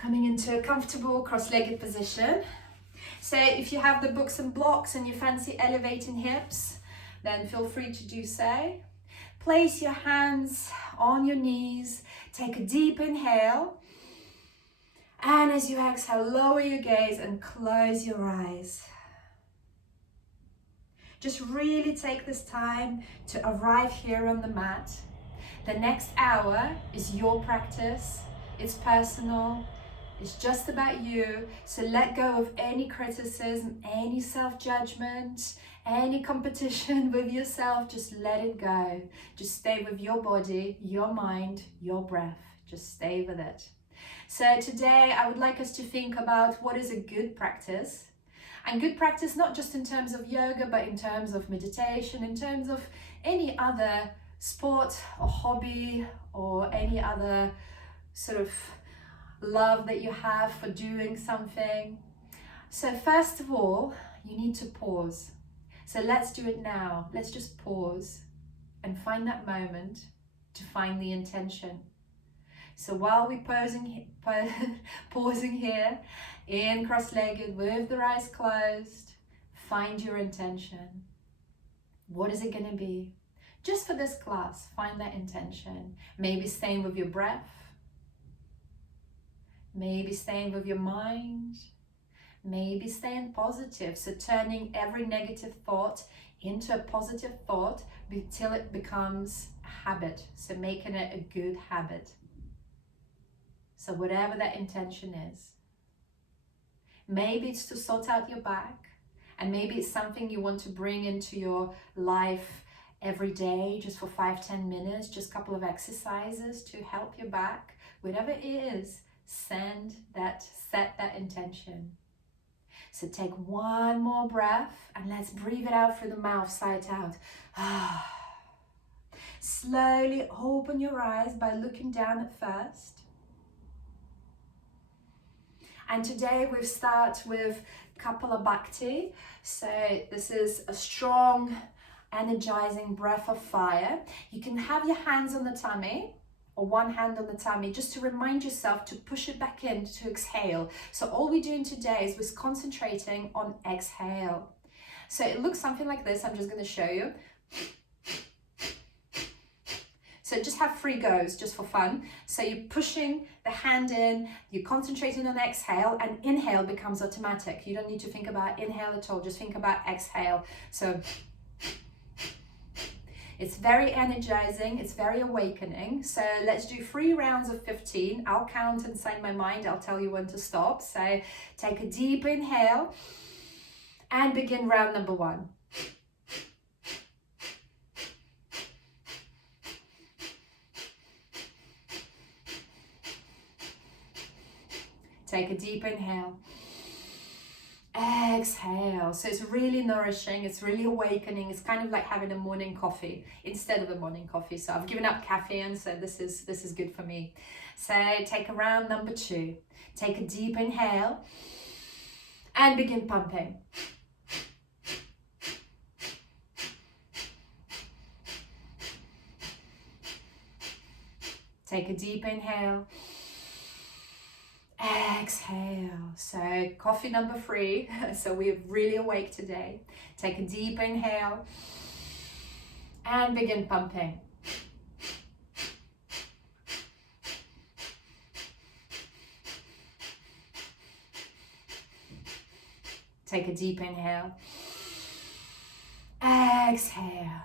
Coming into a comfortable cross-legged position. So if you have the books and blocks and you fancy elevating hips, then feel free to do so. Place your hands on your knees, take a deep inhale, and as you exhale, lower your gaze and close your eyes. Just really take this time to arrive here on the mat. The next hour is your practice, it's personal, it's just about you. So let go of any criticism, any self-judgment, any competition with yourself. Just let it go. Just stay with your body, your mind, your breath. Just stay with it. So today I would like us to think about what is a good practice. And good practice, not just in terms of yoga, but in terms of meditation, in terms of any other sport or hobby or any other sort of love that you have for doing something. So first of all, you need to pause. So let's do it now. Let's just pause and find that moment to find the intention. So while we're pausing here in cross-legged with the eyes closed, find your intention. What is it going to be? Just for this class, find that intention. Maybe staying with your breath. Maybe staying with your mind. Maybe staying positive. So turning every negative thought into a positive thought until it becomes a habit. So making it a good habit. So whatever that intention is. Maybe it's to sort out your back, and maybe it's something you want to bring into your life every day, just for 5-10 minutes, just a couple of exercises to help your back. Whatever it is, set that intention. So take one more breath and let's breathe it out through the mouth, sigh it out. Slowly open your eyes by looking down at first. And today we start with Kapalabhati. So this is a strong, energizing breath of fire. You can have your hands on the tummy or one hand on the tummy just to remind yourself to push it back in to exhale. So all we're doing today is we're concentrating on exhale. So it looks something like this. I'm just going to show you. So just have 3 goes just for fun. So you're pushing the hand in, you're concentrating on exhale, and inhale becomes automatic. You don't need to think about inhale at all, just think about exhale. So it's very energizing, it's very awakening. So let's do 3 rounds of 15. I'll count inside my mind, I'll tell you when to stop. So take a deep inhale and begin round number 1. Take a deep inhale. Exhale. So it's really nourishing, it's really awakening. It's kind of like having a morning coffee instead of a morning coffee. So I've given up caffeine, so this is good for me. So take a round number 2. Take a deep inhale and begin pumping. Take a deep inhale. Exhale. So coffee number 3. So we're really awake today. Take a deep inhale and begin pumping. Take a deep inhale. Exhale.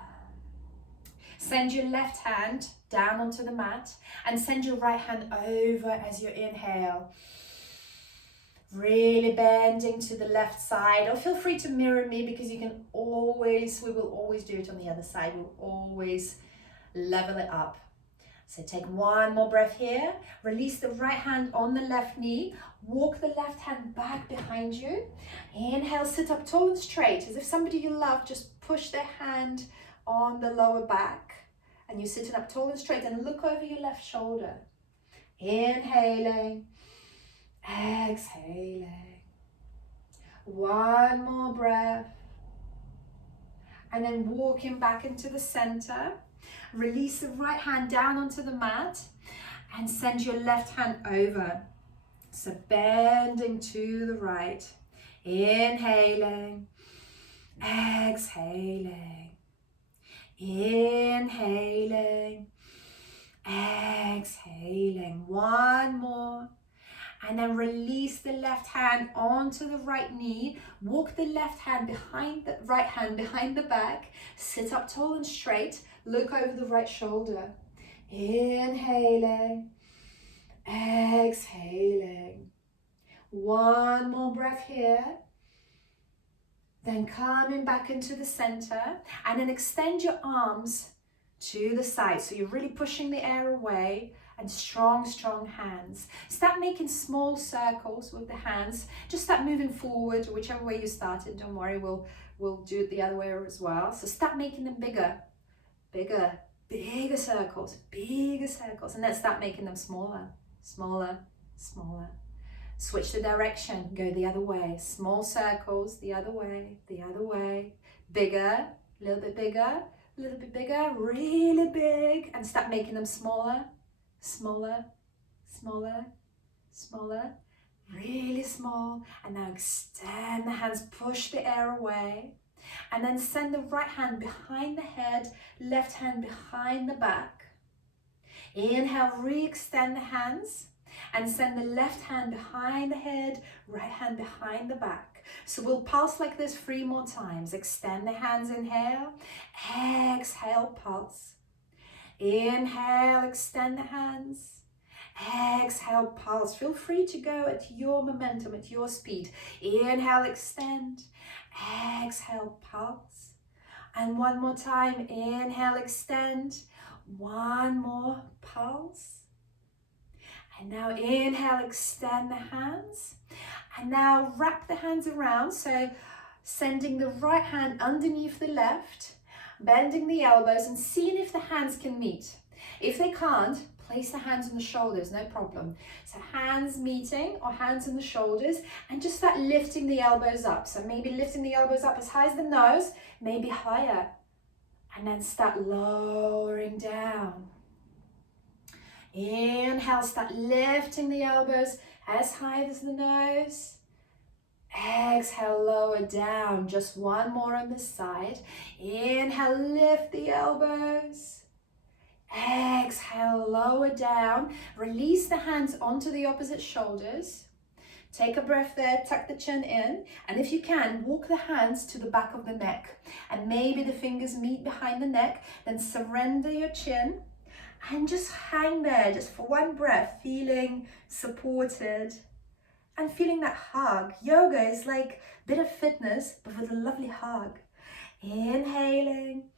Send your left hand down onto the mat and send your right hand over as you inhale. Really bending to the left side, or feel free to mirror me because we will always do it on the other side. We'll always level it up. So take one more breath here. Release the right hand on the left knee. Walk the left hand back behind you. Inhale, sit up tall and straight, as if somebody you love just push their hand on the lower back. And you're sitting up tall and straight, and look over your left shoulder. Inhaling, exhaling. One more breath. And then walking back into the center. Release the right hand down onto the mat and send your left hand over. So bending to the right, inhaling, exhaling, inhaling, exhaling. One more. And then release the left hand onto the right knee. Walk the left hand behind the right hand behind the back. Sit up tall and straight. Look over the right shoulder. Inhaling, exhaling. One more breath here. Then coming back into the center. And then extend your arms to the side. So you're really pushing the air away. And strong, strong hands. Start making small circles with the hands. Just start moving forward, whichever way you started. Don't worry, we'll do it the other way as well. So start making them bigger, bigger, bigger circles, and then start making them smaller, smaller, smaller. Switch the direction, go the other way. Small circles, the other way, bigger, a little bit bigger, really big, and start making them smaller. Smaller, smaller, smaller, really small. And now extend the hands, push the air away. And then send the right hand behind the head, left hand behind the back. Inhale, re-extend the hands. And send the left hand behind the head, right hand behind the back. So we'll pulse like this 3 more times. Extend the hands, inhale. Exhale, pulse. Inhale, extend the hands. Exhale, pulse. Feel free to go at your momentum, at your speed. Inhale, extend. Exhale, pulse. And one more time. Inhale, extend. One more, pulse. And now inhale, extend the hands. And now wrap the hands around. So sending the right hand underneath the left. Bending the elbows and seeing if the hands can meet. If they can't, place the hands on the shoulders, no problem. So hands meeting or hands on the shoulders, and just start lifting the elbows up. So maybe lifting the elbows up as high as the nose, maybe higher. And then start lowering down. Inhale, start lifting the elbows as high as the nose. Exhale, lower down. Just one more on this side. Inhale, lift the elbows. Exhale, lower down. Release the hands onto the opposite shoulders. Take a breath there, tuck the chin in. And if you can, walk the hands to the back of the neck. And maybe the fingers meet behind the neck. Then surrender your chin. And just hang there, just for one breath, feeling supported. And feeling that hug. Yoga is like a bit of fitness, but with a lovely hug. Inhaling.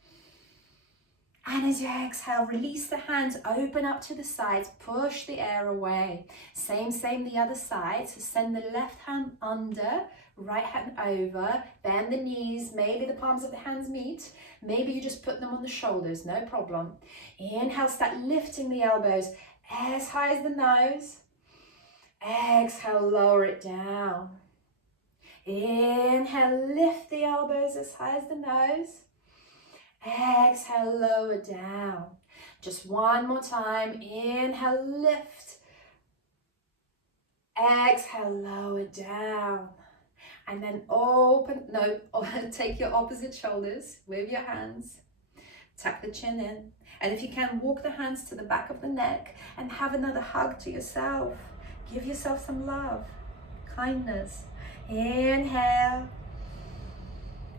And as you exhale, release the hands, open up to the sides, push the air away. Same the other side. So send the left hand under, right hand over, bend the knees, maybe the palms of the hands meet. Maybe you just put them on the shoulders, no problem. Inhale, start lifting the elbows as high as the nose. Exhale, lower it down. Inhale, lift the elbows as high as the nose. Exhale, lower down. Just one more time. Inhale, lift. Exhale, lower down. And then take your opposite shoulders with your hands. Tuck the chin in. And if you can, walk the hands to the back of the neck and have another hug to yourself. Give yourself some love, kindness. Inhale.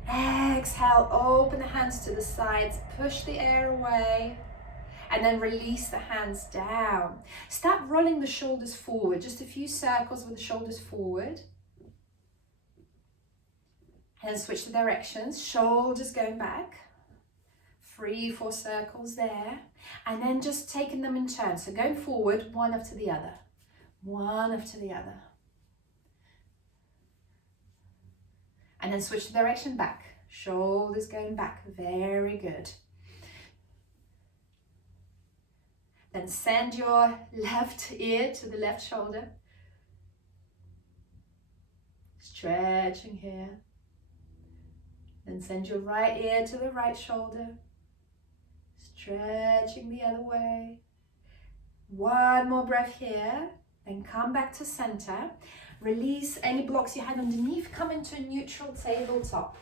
Exhale, open the hands to the sides, push the air away, and then release the hands down. Start rolling the shoulders forward, just a few circles with the shoulders forward. And switch the directions, shoulders going back. 3, 4 circles there. And then just taking them in turn. So going forward, one after the other. One after the other. And then switch the direction back. Shoulders going back. Very good. Then send your left ear to the left shoulder. Stretching here. Then send your right ear to the right shoulder. Stretching the other way. One more breath here. Then come back to center. Release any blocks you had underneath. Come into a neutral tabletop.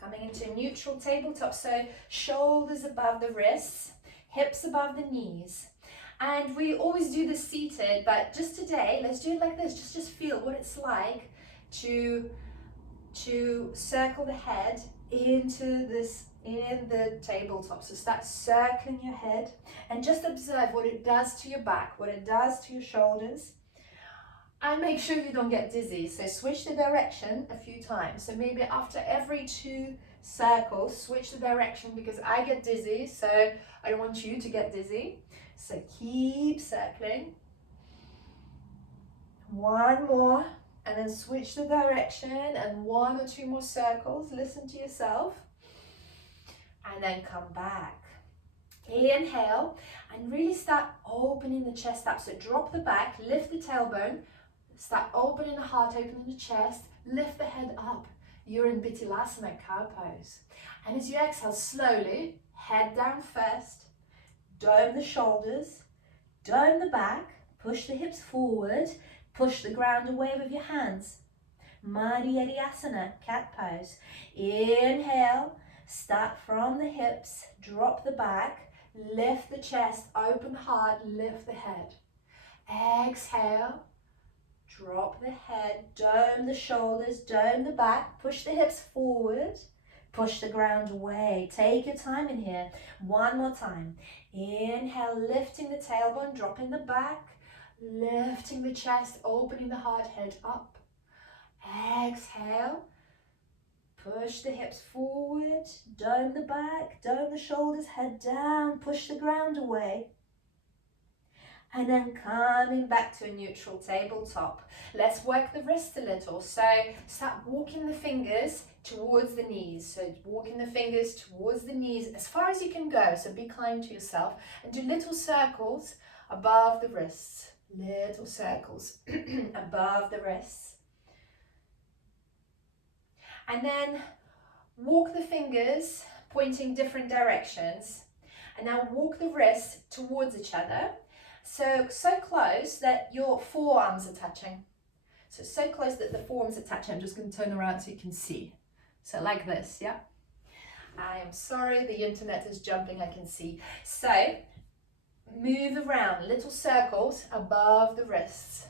Coming into a neutral tabletop. So shoulders above the wrists, hips above the knees. And we always do this seated, but just today, let's do it like this. Just feel what it's like to circle the head into this, in the tabletop. So start circling your head and just observe what it does to your back, what it does to your shoulders. And make sure you don't get dizzy. So switch the direction a few times. So maybe after every 2 circles, switch the direction, because I get dizzy, so I don't want you to get dizzy. So keep circling. 1 more, and then switch the direction, and 1 or 2 more circles. Listen to yourself. And then come back. Inhale, and really start opening the chest up. So drop the back, lift the tailbone, start opening the heart, opening the chest, lift the head up. You're in Bittilasana, cow pose. And as you exhale, slowly, head down first, dome the shoulders, dome the back, push the hips forward, push the ground away with your hands. Madhyasana, cat pose. Inhale, start from the hips, drop the back, lift the chest, open the heart, lift the head. Exhale, drop the head, dome the shoulders, dome the back, push the hips forward, push the ground away. Take your time in here. 1 more time. Inhale, lifting the tailbone, dropping the back, lifting the chest, opening the heart, head up. Exhale, push the hips forward, dome the back, dome the shoulders, head down, push the ground away. And then coming back to a neutral tabletop. Let's work the wrists a little. So start walking the fingers towards the knees. So walking the fingers towards the knees as far as you can go. So be kind to yourself and do little circles above the wrists. Little circles above the wrists. And then walk the fingers pointing different directions. And now walk the wrists towards each other. So close that your forearms are touching. So close that the forearms are touching. I'm just going to turn around so you can see. So like this, yeah? I am sorry, the internet is jumping, I can see. So move around, little circles above the wrists.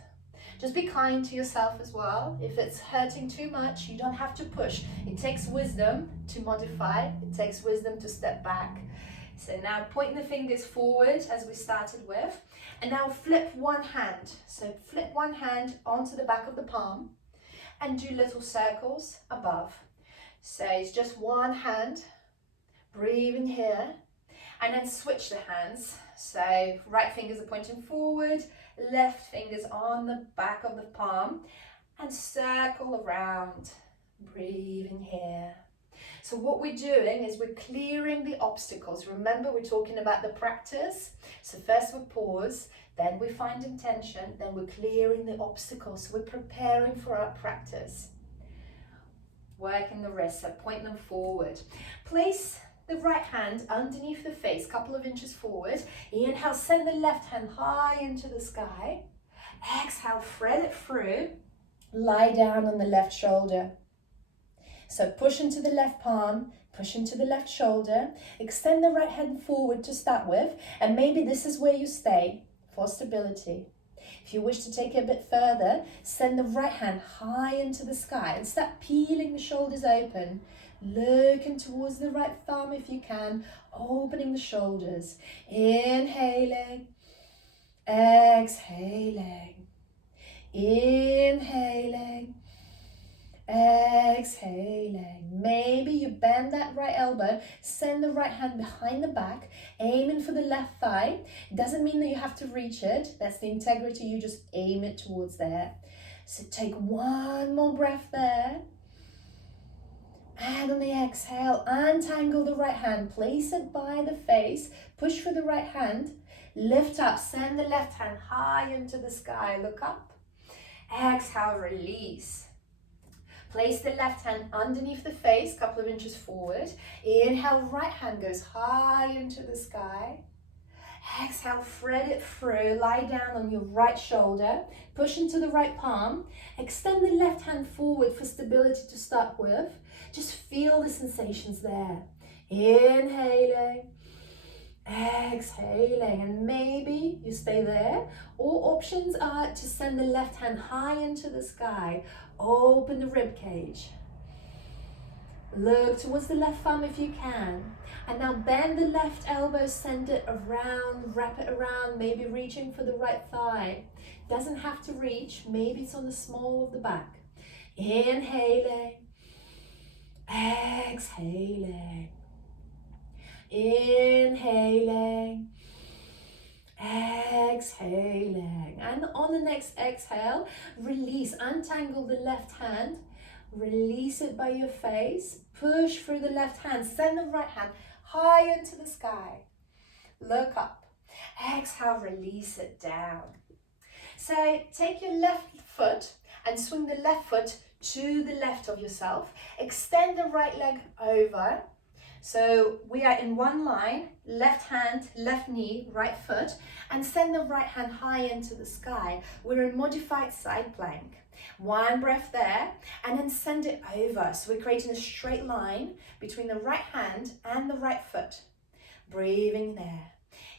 Just be kind to yourself as well. If it's hurting too much, you don't have to push. It takes wisdom to modify. It takes wisdom to step back. So now point the fingers forward as we started with. And now flip one hand. So flip one hand onto the back of the palm and do little circles above. So it's just one hand. Breathe in here. And then switch the hands. So right fingers are pointing forward, left fingers on the back of the palm, and circle around. Breathe in here. So what we're doing is we're clearing the obstacles. Remember, we're talking about the practice. So first we pause, then we find intention, then we're clearing the obstacles. So we're preparing for our practice. Working the wrists, so point them forward. Place the right hand underneath the face, couple of inches forward. Inhale, send the left hand high into the sky. Exhale, thread it through. Lie down on the left shoulder. So push into the left palm, push into the left shoulder. Extend the right hand forward to start with. And maybe this is where you stay for stability. If you wish to take it a bit further, send the right hand high into the sky and start peeling the shoulders open. Looking towards the right thumb if you can, opening the shoulders. Inhaling, exhaling, inhaling, exhaling. Maybe you bend that right elbow, send the right hand behind the back, aiming for the left thigh. It doesn't mean that you have to reach it. That's the integrity, you just aim it towards there. So take one more breath there. And on the exhale, untangle the right hand, place it by the face, push for the right hand, lift up, send the left hand high into the sky, look up. Exhale, release. Place the left hand underneath the face, couple of inches forward. Inhale, right hand goes high into the sky. Exhale, thread it through. Lie down on your right shoulder. Push into the right palm. Extend the left hand forward for stability to start with. Just feel the sensations there. Inhaling. Exhaling, and maybe you stay there, or options are to send the left hand high into the sky. Open the rib cage. Look towards the left thumb if you can. And now bend the left elbow, send it around, wrap it around, maybe reaching for the right thigh. Doesn't have to reach, maybe it's on the small of the back. Inhaling, exhaling. Inhaling, exhaling. And on the next exhale, release, untangle the left hand, release it by your face, push through the left hand, send the right hand high into the sky. Look up, exhale, release it down. So take your left foot and swing the left foot to the left of yourself. Extend the right leg over. So we are in one line, left hand, left knee, right foot, and send the right hand high into the sky. We're in modified side plank. One breath there, and then send it over. So we're creating a straight line between the right hand and the right foot. Breathing there.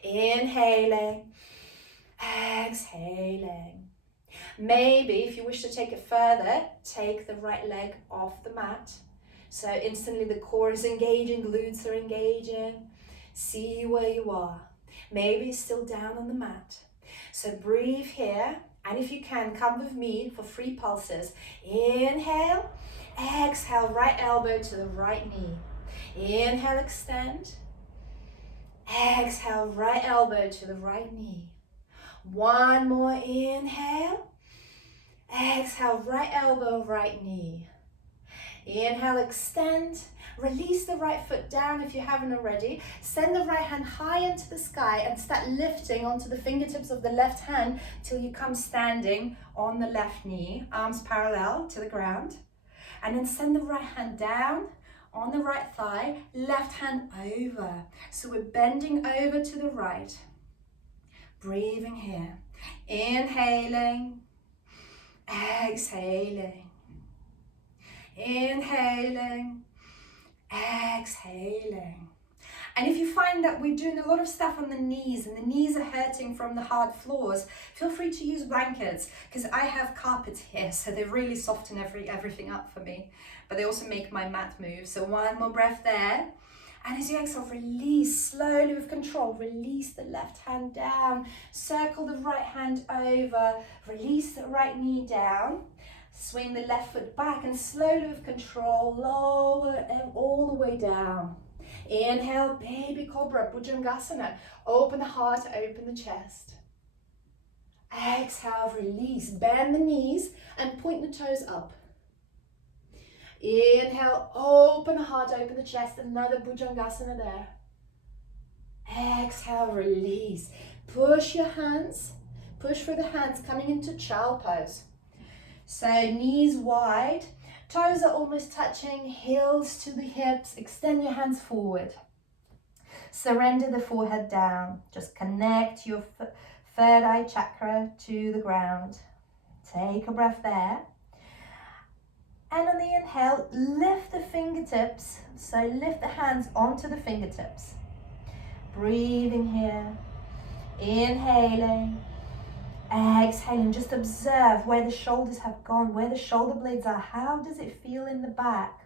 Inhaling, exhaling. Maybe if you wish to take it further, take the right leg off the mat. So instantly the core is engaging, glutes are engaging. See where you are. Maybe still down on the mat. So breathe here, and if you can, come with me for 3 pulses. Inhale, exhale, right elbow to the right knee. Inhale, extend. Exhale, right elbow to the right knee. One more inhale. Exhale, right elbow, right knee. Inhale, extend, release the right foot down if you haven't already. Send the right hand high into the sky and start lifting onto the fingertips of the left hand till you come standing on the left knee, arms parallel to the ground. And then send the right hand down on the right thigh, left hand over. So we're bending over to the right. Breathing here. Inhaling, exhaling. Inhaling, exhaling. And if you find that we're doing a lot of stuff on the knees and the knees are hurting from the hard floors, feel free to use blankets, because I have carpets here, so they really soften everything up for me, but they also make my mat move. So one more breath there. And as you exhale, release slowly with control. Release the left hand down, circle the right hand over, release the right knee down. Swing the left foot back and slowly with control, lower and all the way down. Inhale, baby cobra, Bhujangasana. Open the heart, open the chest. Exhale, release, bend the knees and point the toes up. Inhale, open the heart, open the chest, another Bhujangasana there. Exhale, release. Push your hands, push through the hands, coming into child pose. So knees wide, toes are almost touching, heels to the hips, extend your hands forward. Surrender the forehead down, just connect your third eye chakra to the ground. Take a breath there. And on the inhale, lift the fingertips, so lift the hands onto the fingertips. Breathing here, inhaling. Exhaling, just observe where the shoulders have gone, where the shoulder blades are. How does it feel in the back?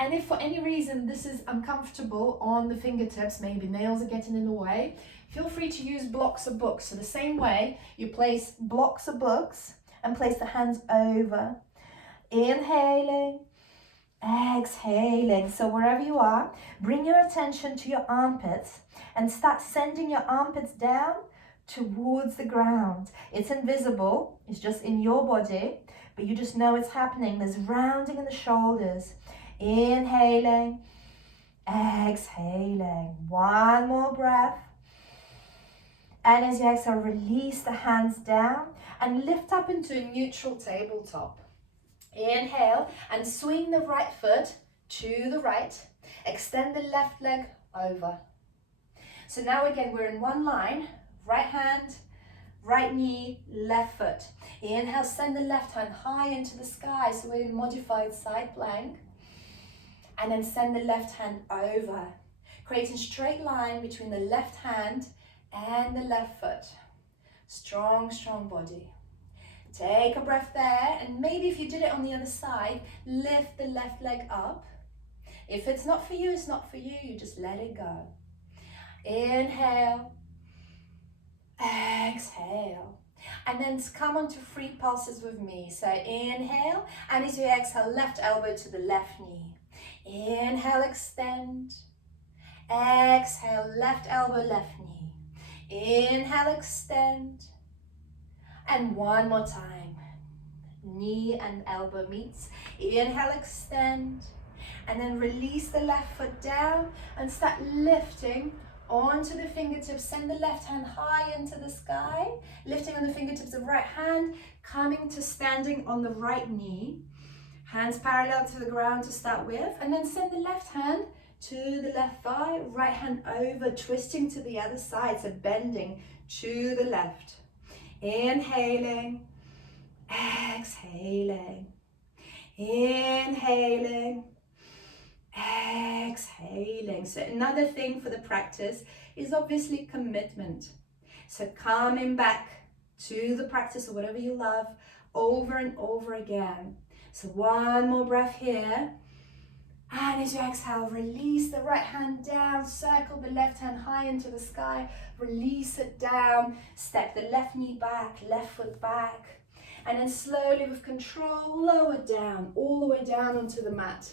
And if for any reason this is uncomfortable on the fingertips, maybe nails are getting in the way, feel free to use blocks of books. So the same way, you place blocks of books and place the hands over. Inhaling, exhaling. So wherever you are, bring your attention to your armpits and start sending your armpits down towards the ground. It's invisible, it's just in your body, but you just know it's happening. There's rounding in the shoulders. Inhaling, exhaling. One more breath. And as you exhale, release the hands down and lift up into a neutral tabletop. Inhale and swing the right foot to the right. Extend the left leg over. So now again, we're in one line, right hand, right knee, left foot. Inhale, send the left hand high into the sky, so we're in modified side plank. And then send the left hand over, creating a straight line between the left hand and the left foot. Strong, strong body. Take a breath there, and maybe if you did it on the other side, lift the left leg up. If it's not for you, it's not for you, you just let it go. Inhale, exhale, and then come on to 3 pulses with me. So inhale, and as you exhale, left elbow to the left knee. Inhale, extend. Exhale, left elbow, left knee. Inhale, extend. And one more time. Knee and elbow meets. Inhale, extend. And then release the left foot down and start lifting onto the fingertips. Send the left hand high into the sky. Lifting on the fingertips of right hand. Coming to standing on the right knee. Hands parallel to the ground to start with. And then send the left hand to the left thigh. Right hand over, twisting to the other side. So bending to the left. Inhaling. Exhaling. Inhaling. Exhaling. So another thing for the practice is obviously commitment. So coming back to the practice or whatever you love over and over again. So one more breath here. And as you exhale, release the right hand down, circle the left hand high into the sky, release it down, step the left knee back, left foot back, and then slowly with control, lower down, all the way down onto the mat.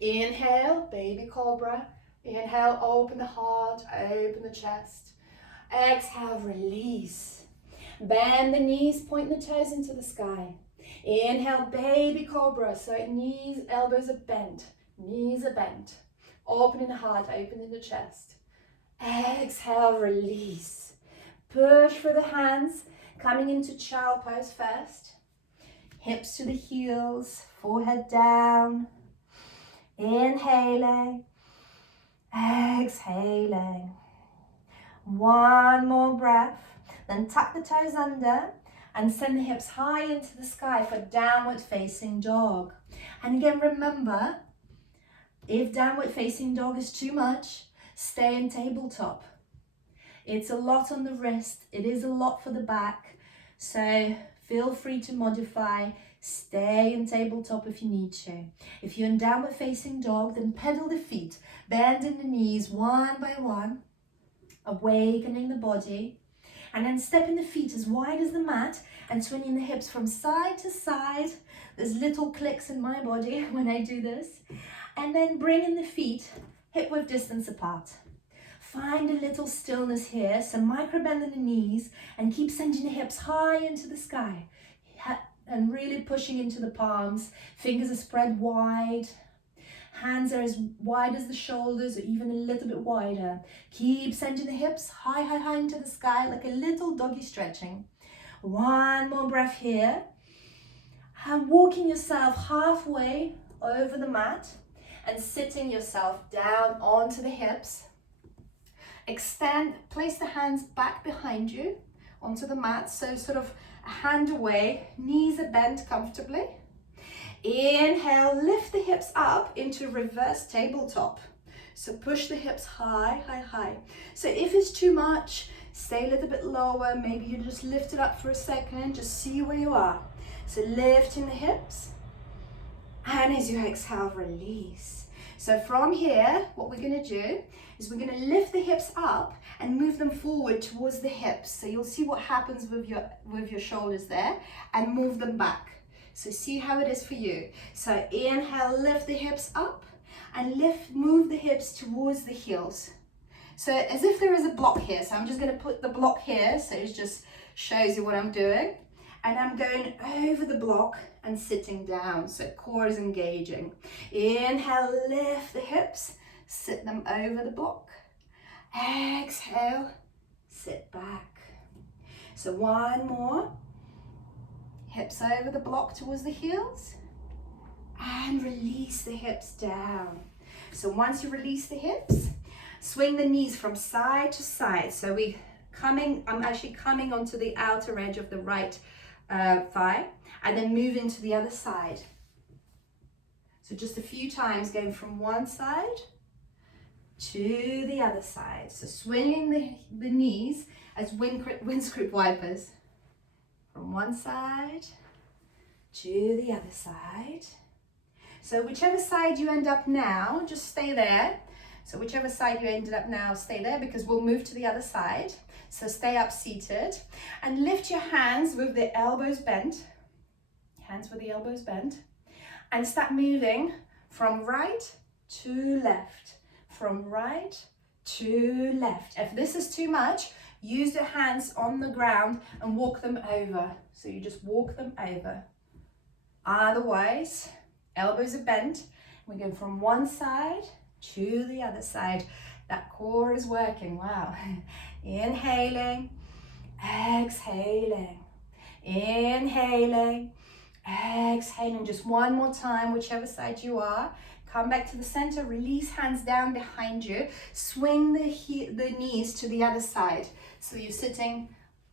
Inhale, baby cobra. Inhale, open the heart, open the chest. Exhale, release. Bend the knees, point the toes into the sky. Inhale, baby cobra. So knees, elbows are bent, knees are bent. Opening the heart, opening the chest. Exhale, release. Push for the hands, coming into child pose first. Hips to the heels, forehead down. Inhaling, exhaling. One more breath. Then tuck the toes under and send the hips high into the sky for downward facing dog. And again, remember, if downward facing dog is too much, stay in tabletop. It's a lot on the wrist. It is a lot for the back. So feel free to modify. Stay in tabletop if you need to. If you're in downward facing dog, then pedal the feet, bending the knees one by one, awakening the body, and then stepping the feet as wide as the mat and swinging the hips from side to side. There's little clicks in my body when I do this. And then bringing the feet hip width distance apart. Find a little stillness here, so micro bend in the knees and keep sending the hips high into the sky. And really pushing into the palms. Fingers are spread wide. Hands are as wide as the shoulders or even a little bit wider. Keep sending the hips high, high, high into the sky like a little doggy stretching. One more breath here. And walking yourself halfway over the mat and sitting yourself down onto the hips. Extend, place the hands back behind you onto the mat. So sort of a hand away, knees are bent comfortably. Inhale, lift the hips up into reverse tabletop. So push the hips high, high, high. So if it's too much, stay a little bit lower. Maybe you just lift it up for a second, just see where you are. So lifting the hips. And as you exhale, release. So from here, what we're gonna do is we're gonna lift the hips up and move them forward towards the hips. So you'll see what happens with your shoulders there, and move them back. So see how it is for you. So inhale, lift the hips up and move the hips towards the heels. So as if there is a block here. So I'm just gonna put the block here. So it just shows you what I'm doing. And I'm going over the block and sitting down. So core is engaging. Inhale, lift the hips, sit them over the block. Exhale, sit back. So one more. Hips over the block towards the heels. And release the hips down. So once you release the hips, Swing the knees from side to side. So I'm actually coming onto the outer edge of the right thigh, and then move into the other side. So just a few times going from one side to the other side. So swinging the knees as windscreen wipers. From one side to the other side. So whichever side you end up now, just stay there. So whichever side you ended up now, stay there, because we'll move to the other side. So stay up seated and lift your hands with the elbows bent. Hands with the elbows bent. And start moving from right to left. From right to left. If this is too much, use your hands on the ground and walk them over. So you just walk them over. Otherwise, elbows are bent. We go from one side to the other side. That core is working. Wow. Inhaling, exhaling, inhaling, exhaling. Just one more time, whichever side you are. Come back to the center, release hands down behind you. Swing the knees to the other side. So you're sitting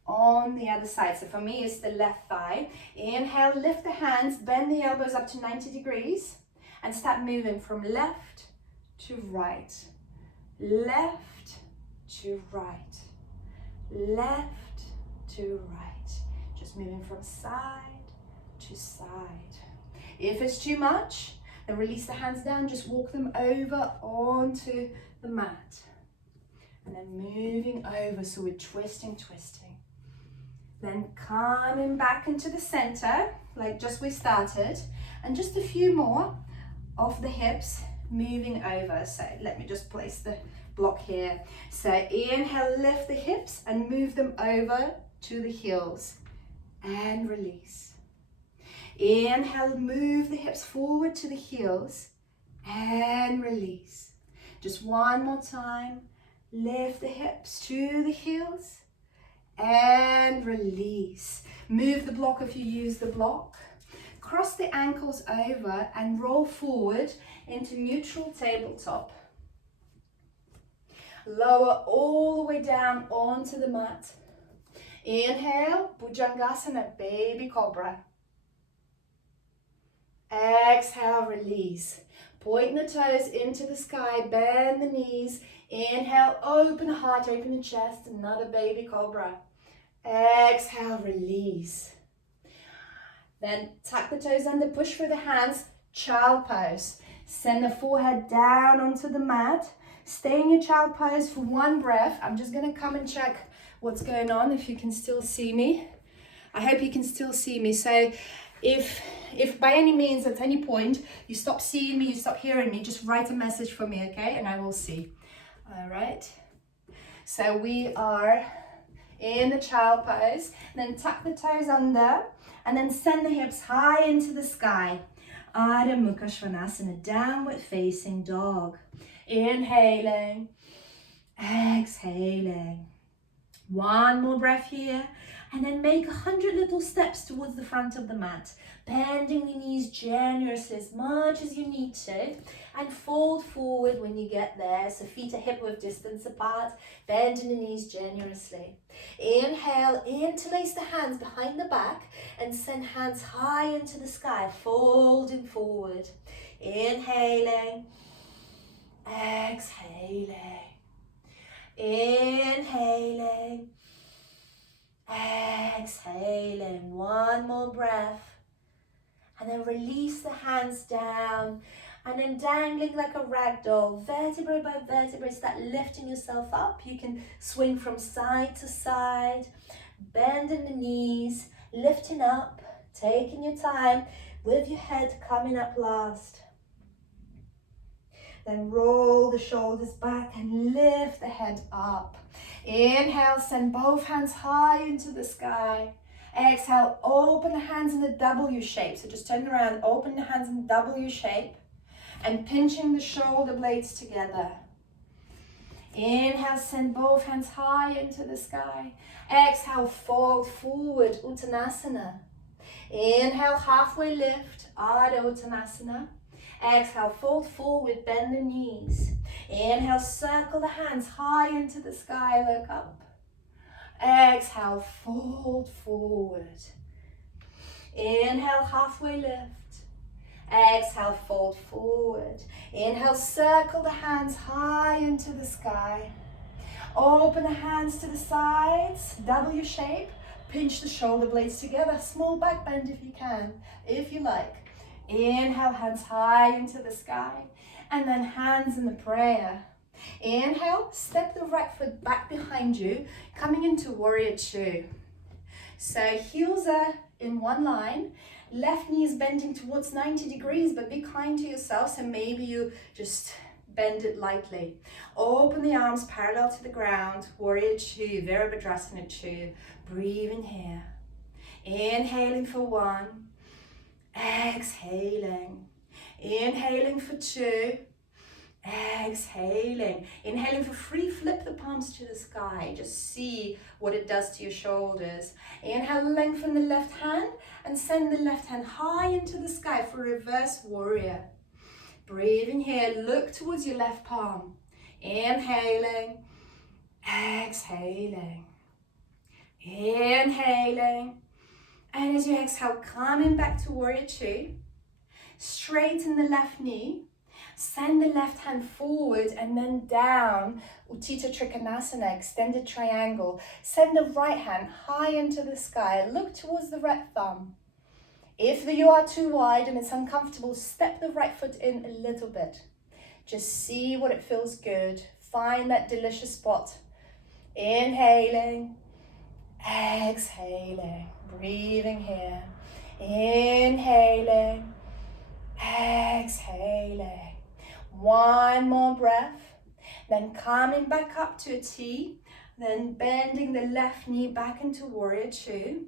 on the other side. So for me, it's the left thigh. Inhale, lift the hands, bend the elbows up to 90 degrees and start moving from left to right. Left to right. Left to right. Just moving from side to side. If it's too much, then release the hands down, just walk them over onto the mat. And then moving over, so we're twisting. Then coming back into the center, like just we started, and just a few more of the hips moving over. So let me just place the block here. So inhale, lift the hips and move them over to the heels and release. Inhale, move the hips forward to the heels and release. Just one more time. Lift the hips to the heels and release. Move the block if you use the block. Cross the ankles over and roll forward into neutral tabletop. Lower all the way down onto the mat. Inhale, Bhujangasana, baby cobra. Exhale, release. Point the toes into the sky, bend the knees. Inhale, open the heart, open the chest, another baby cobra. Exhale, release. Then tuck the toes under, push through the hands, child pose. Send the forehead down onto the mat. Stay in your child pose for one breath. I'm just gonna come and check what's going on, if you can still see me. I hope you can still see me. So if by any means at any point you stop seeing me, you stop hearing me, just write a message for me, okay? And I will see. All right. So we are in the child pose. Then tuck the toes under and then send the hips high into the sky. Adho Mukha Svanasana, downward facing dog. Inhaling, exhaling. One more breath here. And then make 100 little steps towards the front of the mat, bending the knees generously as much as you need to, and fold forward when you get there. So feet are hip width distance apart, bending the knees generously. Inhale, interlace the hands behind the back and send hands high into the sky, folding forward. Inhaling, exhaling, inhaling, exhaling. One more breath. And then release the hands down. And then dangling like a rag doll, vertebrae by vertebrae, start lifting yourself up. You can swing from side to side, bending the knees, lifting up, taking your time with your head coming up last. Then roll the shoulders back and lift the head up. Inhale, send both hands high into the sky. Exhale, open the hands in a W shape. So just turn around, open the hands in W shape and pinching the shoulder blades together. Inhale, send both hands high into the sky. Exhale, fold forward, Uttanasana. Inhale, halfway lift, Ardha Uttanasana. Exhale, fold forward, bend the knees. Inhale, circle the hands high into the sky, look up. Exhale, fold forward. Inhale, halfway lift. Exhale, fold forward. Inhale, circle the hands high into the sky. Open the hands to the sides, W shape. Pinch the shoulder blades together, small back bend if you can, if you like. Inhale, hands high into the sky, and then hands in the prayer. Inhale, step the right foot back behind you, coming into warrior two. So heels are in one line, left knee is bending towards 90 degrees, but be kind to yourself, so maybe you just bend it lightly. Open the arms parallel to the ground, warrior two, Virabhadrasana two. Breathing here. Inhaling for one. Exhaling. Inhaling for two. Exhaling. Inhaling for three, flip the palms to the sky. Just see what it does to your shoulders. Inhale, lengthen the left hand and send the left hand high into the sky for reverse warrior. Breathing here, look towards your left palm. Inhaling, exhaling. Inhaling, and as you exhale, coming back to warrior two. Straighten the left knee, send the left hand forward and then down, Utthita Trikonasana, extended triangle. Send the right hand high into the sky, look towards the right thumb. If you are too wide and it's uncomfortable, step the right foot in a little bit. Just see what it feels good. Find that delicious spot. Inhaling, exhaling, breathing here. Inhaling, exhaling. One more breath. Then coming back up to a T. Then bending the left knee back into warrior two.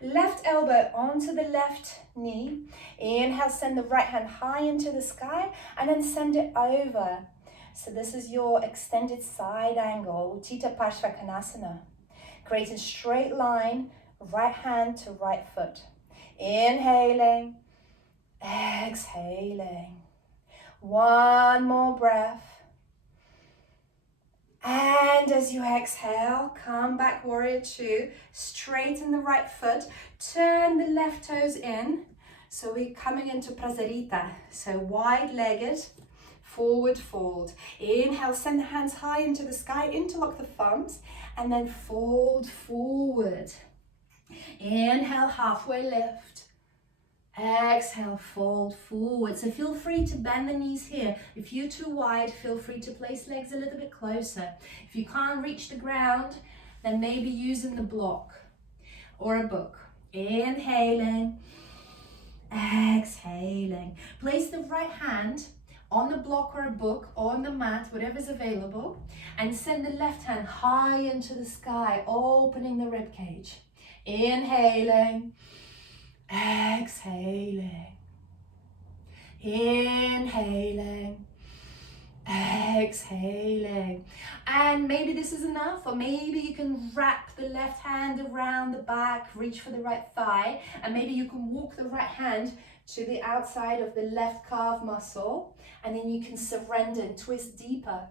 Left elbow onto the left knee. Inhale, send the right hand high into the sky and then send it over. So this is your extended side angle, Utthita Parshvakonasana. Create a straight line, right hand to right foot. Inhaling, exhaling. One more breath. And as you exhale, come back, warrior two. Straighten the right foot, turn the left toes in. So we're coming into Prasarita. So wide-legged, forward fold. Inhale, send the hands high into the sky, interlock the thumbs, and then fold forward. Inhale, halfway lift. Exhale, fold forward. So feel free to bend the knees here. If you're too wide, feel free to place legs a little bit closer. If you can't reach the ground, then maybe using the block or a book. Inhaling, exhaling. Place the right hand on the block or a book or on the mat, whatever's available, and send the left hand high into the sky, opening the rib cage. Inhaling, exhaling, inhaling, exhaling. And maybe this is enough, or maybe you can wrap the left hand around the back, reach for the right thigh, and maybe you can walk the right hand to the outside of the left calf muscle, and then you can surrender and twist deeper.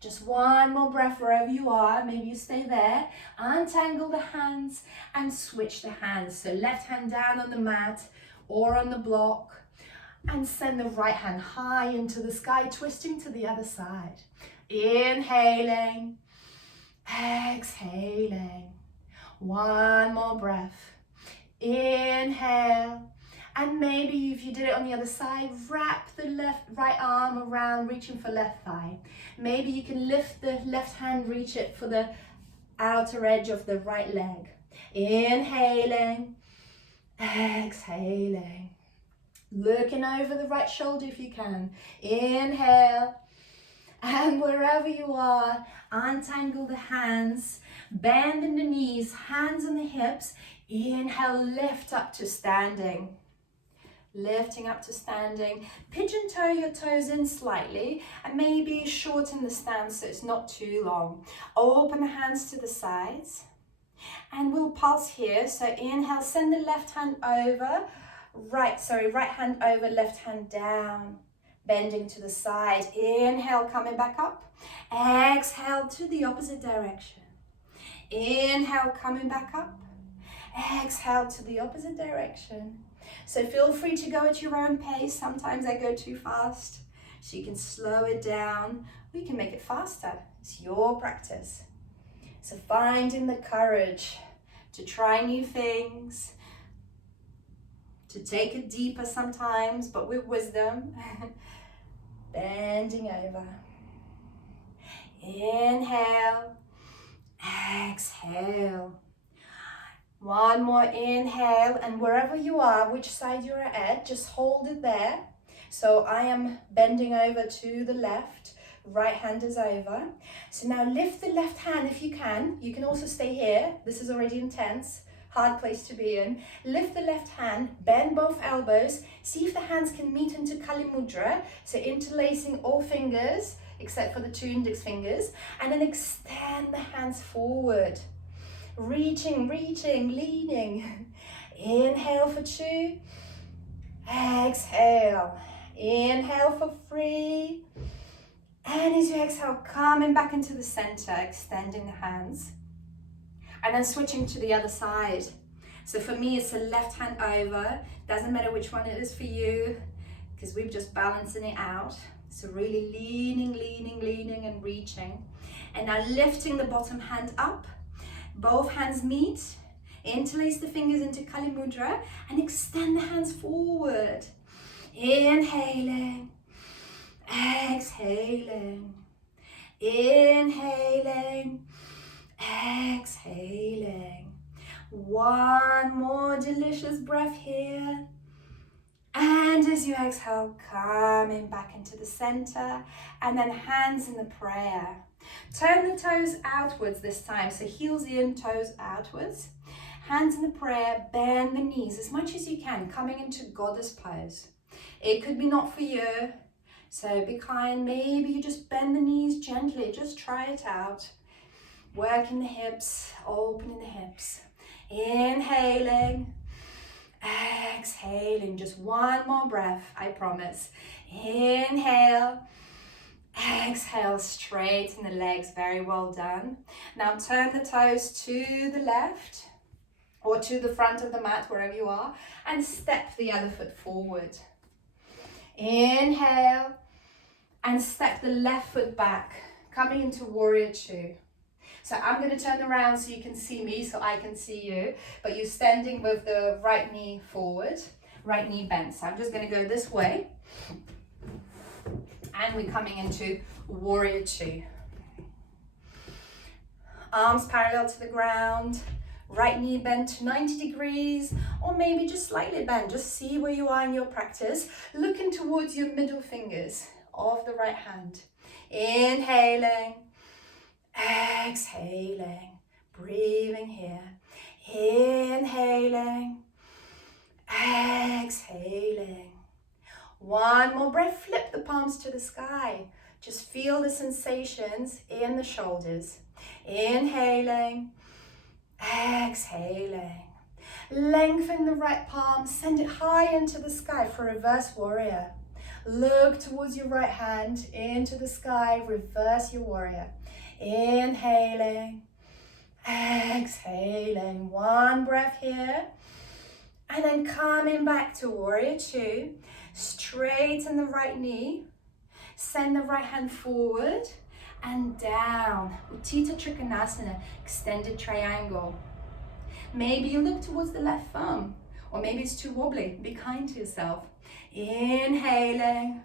Just one more breath wherever you are. Maybe you stay there. Untangle the hands and switch the hands. So left hand down on the mat or on the block, and send the right hand high into the sky, twisting to the other side. Inhaling, exhaling. One more breath. Inhale. And maybe if you did it on the other side, wrap the right arm around, reaching for left thigh. Maybe you can lift the left hand, reach it for the outer edge of the right leg. Inhaling, exhaling. Looking over the right shoulder if you can. Inhale. And wherever you are, untangle the hands, bend in the knees, hands on the hips. Inhale, lift up to standing. Lifting up to standing. Pigeon toe your toes in slightly and maybe shorten the stance so it's not too long. Open the hands to the sides and we'll pulse here. So inhale, send the left hand over, right hand over, left hand down. bending to the side. Inhale, coming back up. Exhale to the opposite direction. Inhale, coming back up. Exhale to the opposite direction. So feel free to go at your own pace. Sometimes I go too fast, so you can slow it down. We can make it faster. It's your practice. So finding the courage to try new things, to take it deeper sometimes, but with wisdom. Bending over. Inhale. Exhale. One more inhale, and wherever you are, which side you're at, just hold it there. So I am bending over to the left, right hand is over. So now lift the left hand if you can. You can also stay here. This is already intense, hard place to be in. Lift the left hand, bend both elbows. See if the hands can meet into Kali Mudra. So interlacing all fingers, except for the 2 index fingers. And then extend the hands forward. Reaching, leaning. Inhale for 2. Exhale. Inhale for 3. And as you exhale, coming back into the center, extending the hands. And then switching to the other side. So for me, it's a left hand over. Doesn't matter which one it is for you, because we're just balancing it out. So really leaning and reaching. And now lifting the bottom hand up. Both hands meet, interlace the fingers into Kali Mudra and extend the hands forward. Inhaling, exhaling, inhaling, exhaling. One more delicious breath here. And as you exhale, coming back into the center, and then hands in the prayer. Turn the toes outwards this time, so heels in, toes outwards. Hands in the prayer, bend the knees as much as you can, coming into goddess pose. It could be not for you, so be kind. Maybe you just bend the knees gently, just try it out. Working the hips, opening the hips. Inhaling, exhaling, just one more breath, I promise. Inhale. Exhale, straighten the legs, very well done. Now turn the toes to the left or to the front of the mat, wherever you are, and step the other foot forward. Inhale, and step the left foot back, coming into Warrior 2. So I'm going to turn around so you can see me, so I can see you, but you're standing with the right knee forward, right knee bent. So I'm just going to go this way. And we're coming into Warrior 2. Arms parallel to the ground, right knee bent to 90 degrees, or maybe just slightly bent. Just see where you are in your practice. Looking towards your middle fingers of the right hand. Inhaling, exhaling, breathing here. Inhaling, exhaling. One more breath, flip the palms to the sky. Just feel the sensations in the shoulders. Inhaling, exhaling. Lengthen the right palm, send it high into the sky for reverse warrior. Look towards your right hand, into the sky, reverse your warrior. Inhaling, exhaling. One breath here. And then coming back to Warrior 2. Straighten the right knee, send the right hand forward and down. Utthita Trikonasana, extended triangle. Maybe you look towards the left thumb, or maybe it's too wobbly. Be kind to yourself. Inhaling,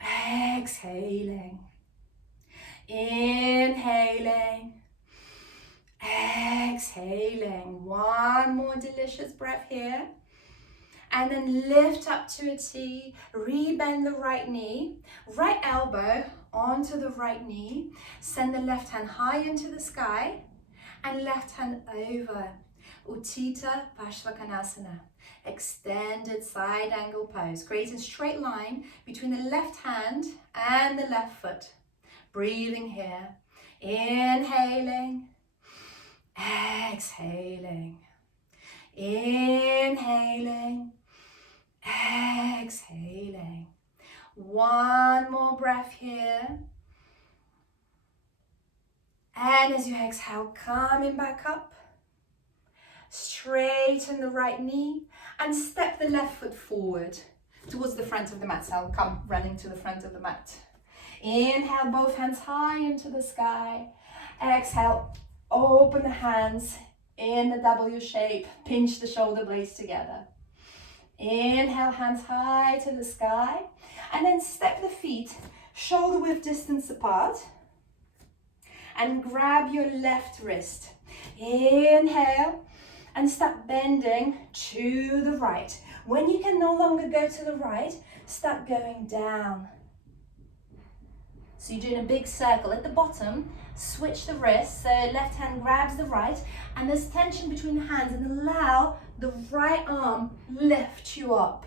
exhaling, inhaling, exhaling. One more delicious breath here. And then lift up to a T, rebend the right knee, right elbow onto the right knee, send the left hand high into the sky, and left hand over. Utthita Parsvakonasana, extended side angle pose. Create a straight line between the left hand and the left foot. Breathing here, inhaling, exhaling, inhaling, exhaling. One more breath here. And as you exhale, coming back up. Straighten the right knee and step the left foot forward towards the front of the mat. So I'll come running to the front of the mat. Inhale, both hands high into the sky. Exhale, open the hands in the W shape. Pinch the shoulder blades together. Inhale, hands high to the sky. And then step the feet shoulder width distance apart. And grab your left wrist. Inhale. And start bending to the right. When you can no longer go to the right, start going down. So you're doing a big circle. At the bottom, switch the wrist. So left hand grabs the right, and there's tension between the hands, and allow the right arm lift you up.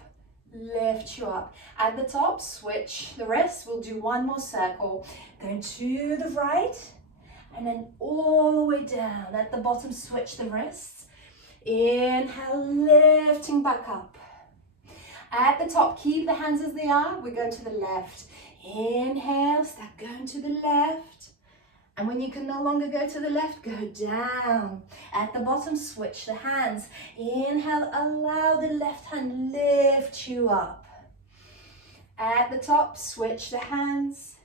Lift you up. At the top, switch the wrist. We'll do one more circle. Going to the right, and then all the way down. At the bottom, switch the wrists. Inhale, lifting back up. At the top, keep the hands as they are. We go to the left. Inhale, start going to the left. And when you can no longer go to the left, go down. At the bottom, switch the hands. Inhale, allow the left hand lift you up. At the top, switch the hands.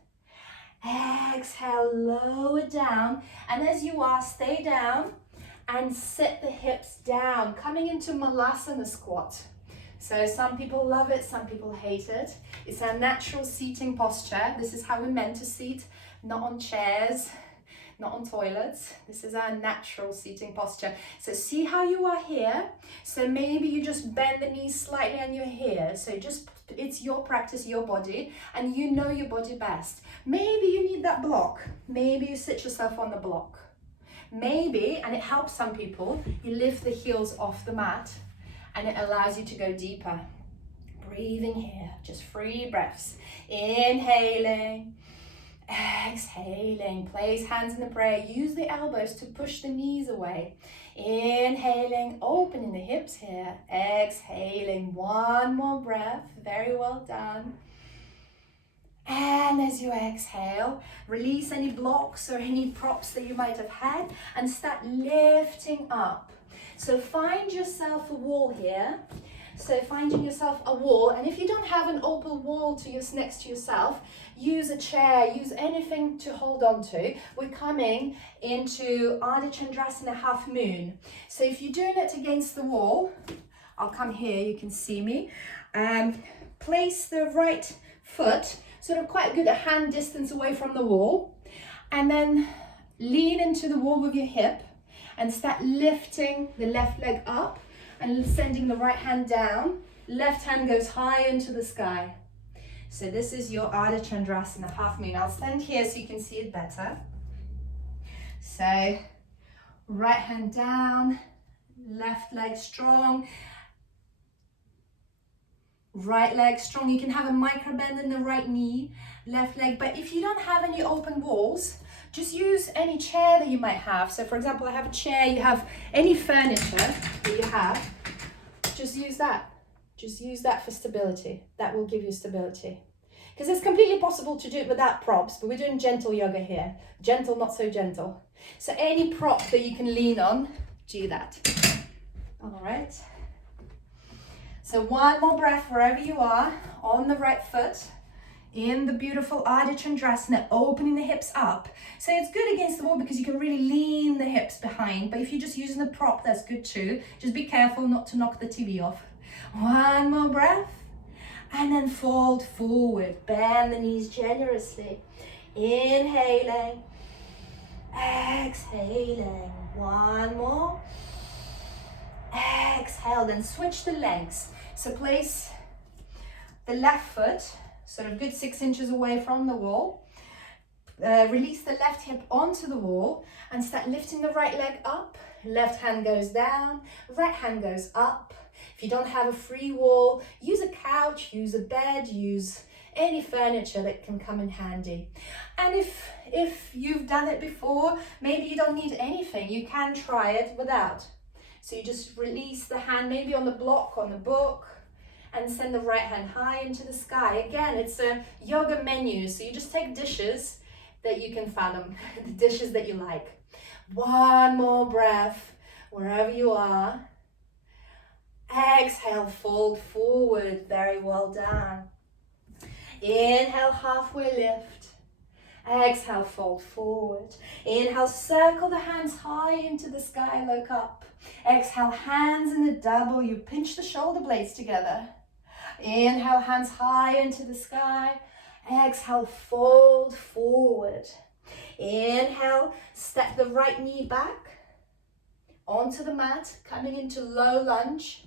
Exhale, lower down. And as you are, stay down and sit the hips down, coming into Malasana squat. So some people love it, some people hate it. It's our natural seating posture. This is how we're meant to seat, not on chairs, not on toilets. This is our natural seating posture. So see how you are here. So maybe you just bend the knees slightly and you're here. So it's your practice, your body, and you know your body best. Maybe you need that block. Maybe you sit yourself on the block. Maybe, and it helps some people, you lift the heels off the mat, and it allows you to go deeper. Breathing here, just 3 breaths. Inhaling, exhaling. Place hands in the prayer. Use the elbows to push the knees away. Inhaling, opening the hips here. Exhaling, one more breath. Very well done. And as you exhale, release any blocks or any props that you might have had and start lifting up. So find yourself a wall here. So finding yourself a wall, and if you don't have an open wall next to yourself, use a chair, use anything to hold on to. We're coming into Ardha Chandrasana half moon. So if you're doing it against the wall, I'll come here, you can see me. Place the right foot sort of quite good a hand distance away from the wall, and then lean into the wall with your hip and start lifting the left leg up and sending the right hand down. Left hand goes high into the sky. So this is your Ardha Chandrasana half moon. I'll stand here so you can see it better. So right hand down, left leg strong, right leg strong. You can have a micro bend in the right knee, left leg. But if you don't have any open walls, just use any chair that you might have. So for example, I have a chair, you have any furniture that you have, just use that. Just use that for stability. That will give you stability. Because it's completely possible to do it without props, but we're doing gentle yoga here. Gentle, not so gentle. So any prop that you can lean on, do that. All right. So one more breath wherever you are, on the right foot, in the beautiful Ardha Chandrasana, opening the hips up. So it's good against the wall because you can really lean the hips behind, but if you're just using the prop, that's good too. Just be careful not to knock the TV off. One more breath, and then fold forward. Bend the knees generously. Inhaling, exhaling. One more. Exhale, then switch the legs. So place the left foot sort of good 6 inches away from the wall. Release the left hip onto the wall and start lifting the right leg up. Left hand goes down, right hand goes up. If you don't have a free wall, use a couch, use a bed, use any furniture that can come in handy. And if you've done it before, maybe you don't need anything. You can try it without. So you just release the hand, maybe on the block, on the book, and send the right hand high into the sky. Again, it's a yoga menu, so you just take dishes that you can fathom, the dishes that you like. One more breath, wherever you are. Exhale, fold forward, very well done. Inhale, halfway lift. Exhale, fold forward. Inhale, circle the hands high into the sky, look up. Exhale, hands in a double, you pinch the shoulder blades together. Inhale, hands high into the sky. Exhale, fold forward. Inhale, step the right knee back onto the mat, coming into low lunge.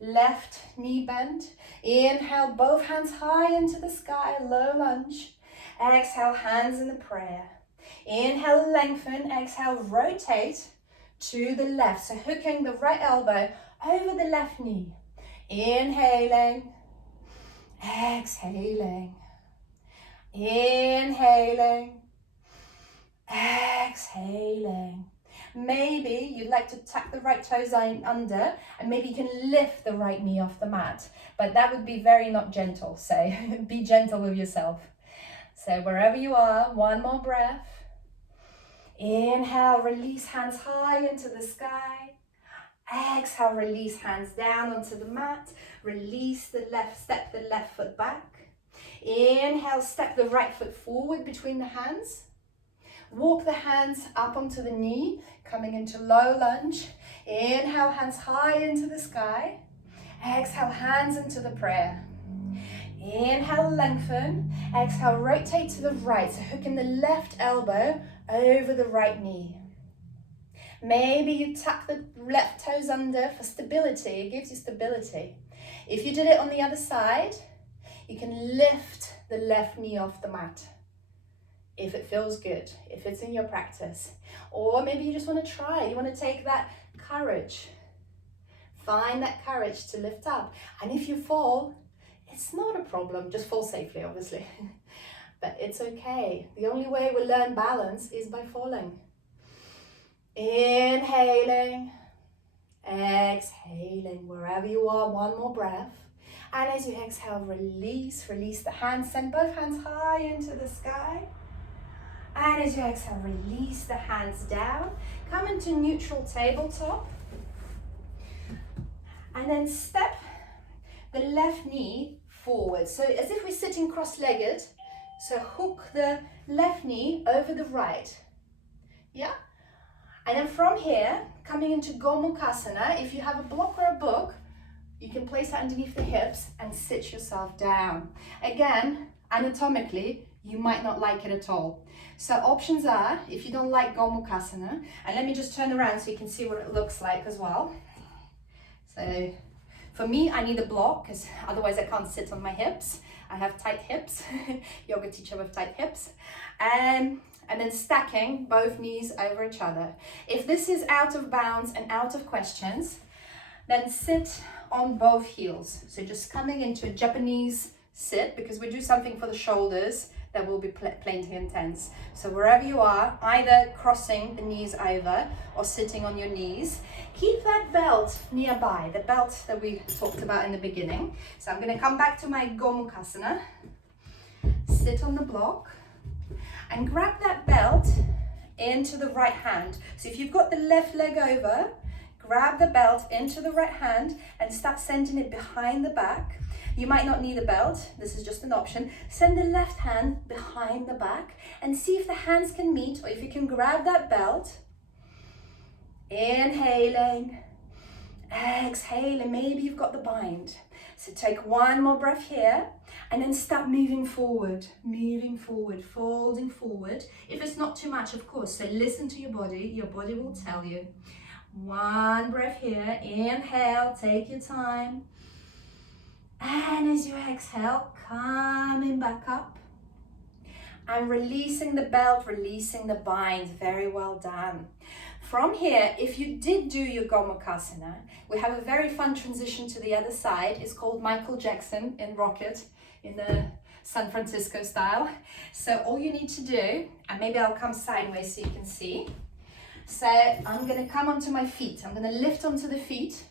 Left knee bend. Inhale, both hands high into the sky, low lunge. Exhale, hands in the prayer. Inhale, lengthen. Exhale, rotate to the left. So hooking the right elbow over the left knee. Inhaling. Exhaling. Inhaling. Exhaling. Maybe you'd like to tuck the right toes in under, and maybe you can lift the right knee off the mat, but that would be very not gentle, so be gentle with yourself. So wherever you are, one more breath. Inhale, release hands high into the sky. Exhale, release hands down onto the mat. Release the left, step the left foot back. Inhale, step the right foot forward between the hands. Walk the hands up onto the knee, coming into low lunge. Inhale, hands high into the sky. Exhale, hands into the prayer. Inhale, lengthen. Exhale, rotate to the right. So hooking the left elbow over the right knee. Maybe you tuck the left toes under for stability. It gives you stability. If you did it on the other side, you can lift the left knee off the mat. If it feels good, if it's in your practice. Or maybe you just want to try, you want to take that courage. Find that courage to lift up. And if you fall, it's not a problem, just fall safely, obviously. But it's okay. The only way we learn balance is by falling. Inhaling, exhaling, wherever you are, one more breath. And as you exhale, release the hands, send both hands high into the sky. And as you exhale, release the hands down. Come into neutral tabletop. And then step the left knee forward. So as if we're sitting cross-legged. So hook the left knee over the right. Yeah? And then from here, coming into Gomukhasana, if you have a block or a book, you can place that underneath the hips and sit yourself down. Again, anatomically, you might not like it at all. So options are, if you don't like Gomukhasana, and let me just turn around so you can see what it looks like as well. So for me, I need a block because otherwise I can't sit on my hips. I have tight hips, yoga teacher with tight hips. And then stacking both knees over each other. If this is out of bounds and out of questions, then sit on both heels. So just coming into a Japanese sit, because we do something for the shoulders that will be plenty intense. So wherever you are, either crossing the knees over or sitting on your knees, keep that belt nearby, the belt that we talked about in the beginning. So I'm going to come back to my Gomukhasana, sit on the block, and grab that belt into the right hand. So if you've got the left leg over, grab the belt into the right hand and start sending it behind the back. You might not need a belt, this is just an option. Send the left hand behind the back and see if the hands can meet, or if you can grab that belt. Inhaling, exhaling, maybe you've got the bind. So take one more breath here and then start moving forward, folding forward. If it's not too much, of course, so listen to your body will tell you. One breath here, inhale, take your time. And as you exhale, coming back up and releasing the belt, releasing the bind. Very well done. From here, if you did do your Gomukhasana, we have a very fun transition to the other side. It's called Michael Jackson in Rocket, in the San Francisco style. So all you need to do, and maybe I'll come sideways so you can see. So I'm going to come onto my feet. I'm going to lift onto the feet.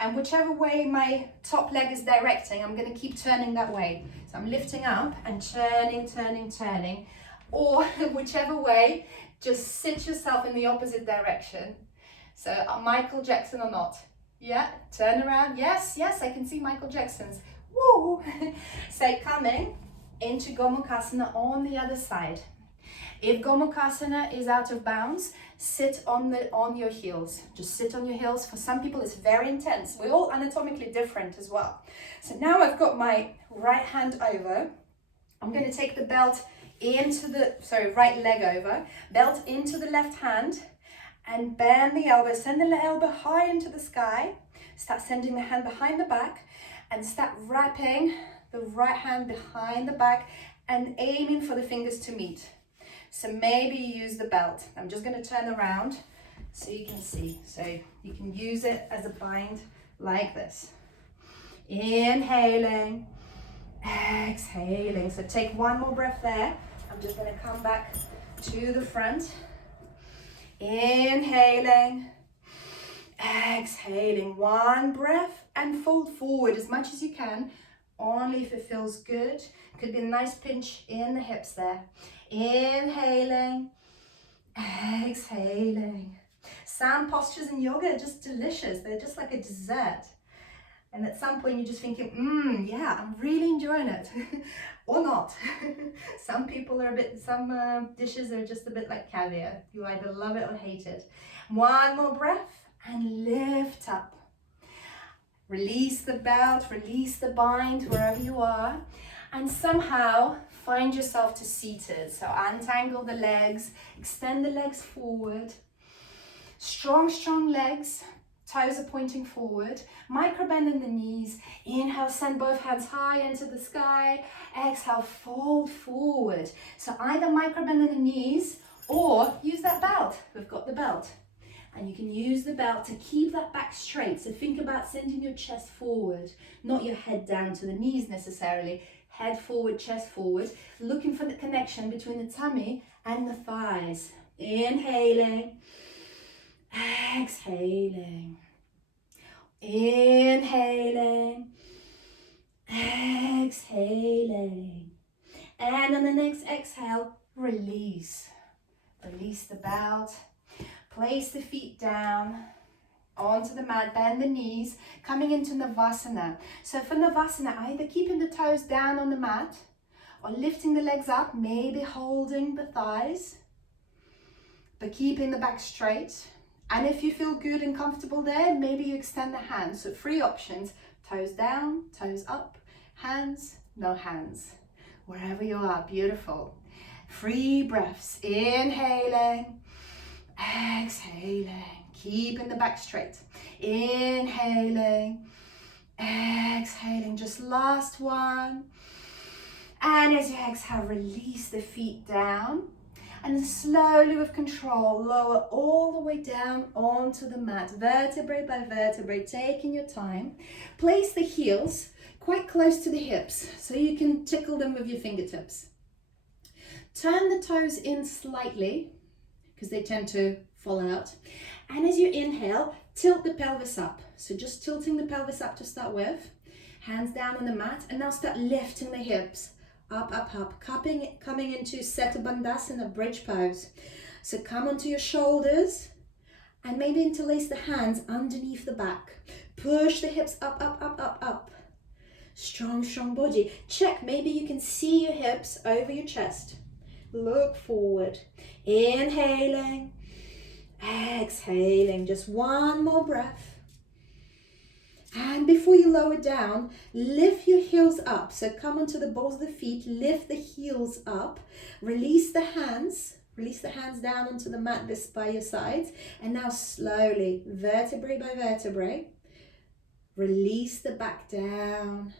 And whichever way my top leg is directing, I'm going to keep turning that way. So I'm lifting up and turning, turning, turning. Or whichever way, just sit yourself in the opposite direction. So Michael Jackson or not. Yeah, turn around. Yes, yes, I can see Michael Jackson's. Woo! So coming into Gomukhasana on the other side. If Gomukhasana is out of bounds, sit on your heels. Just sit on your heels. For some people, it's very intense. We're all anatomically different as well. So now I've got my right hand over. I'm going to take the belt into the, right leg over, belt into the left hand, and bend the elbow. Send the elbow high into the sky. Start sending the hand behind the back, and start wrapping the right hand behind the back and aiming for the fingers to meet. So maybe you use the belt. I'm just going to turn around so you can see. So you can use it as a bind like this. Inhaling, exhaling. So take one more breath there. I'm just going to come back to the front. Inhaling, exhaling. One breath and fold forward as much as you can, only if it feels good. Could be a nice pinch in the hips there. Inhaling, exhaling. Some postures in yoga are just delicious. They're just like a dessert. And at some point you're just thinking, yeah, I'm really enjoying it. Or not. Some people are some dishes are just a bit like caviar. You either love it or hate it. One more breath and lift up. Release the belt, release the bind wherever you are. And somehow find yourself to seated. So untangle the legs, extend the legs forward. Strong, strong legs. Toes are pointing forward. Micro bend in the knees. Inhale, send both hands high into the sky. Exhale, fold forward. So either micro bend in the knees or use that belt. We've got the belt. And you can use the belt to keep that back straight. So think about sending your chest forward, not your head down to the knees necessarily. Head forward, chest forward. Looking for the connection between the tummy and the thighs. Inhaling. Exhaling, inhaling, exhaling, and on the next exhale, release. Release the belt, place the feet down onto the mat, bend the knees, coming into Navasana. So for Navasana, either keeping the toes down on the mat or lifting the legs up, maybe holding the thighs, but keeping the back straight. And if you feel good and comfortable there, maybe you extend the hands. So 3 options, toes down, toes up, hands, no hands. Wherever you are, beautiful. 3 breaths, inhaling, exhaling, keeping the back straight. Inhaling, exhaling, just last one. And as you exhale, release the feet down. And then slowly with control, lower all the way down onto the mat, vertebrae by vertebrae, taking your time. Place the heels quite close to the hips so you can tickle them with your fingertips. Turn the toes in slightly because they tend to fall out. And as you inhale, tilt the pelvis up. So just tilting the pelvis up to start with. Hands down on the mat, and now start lifting the hips. Up, up, up, coming into Setu Bandhasana, bridge pose. So come onto your shoulders and maybe interlace the hands underneath the back. Push the hips up, up, up, up, up. Strong, strong body. Check, maybe you can see your hips over your chest. Look forward. Inhaling, exhaling. Just one more breath. And before you lower down, lift your heels up. So come onto the balls of the feet, lift the heels up, release the hands down onto the mat this by your sides. And now slowly, vertebrae by vertebrae, release the back down,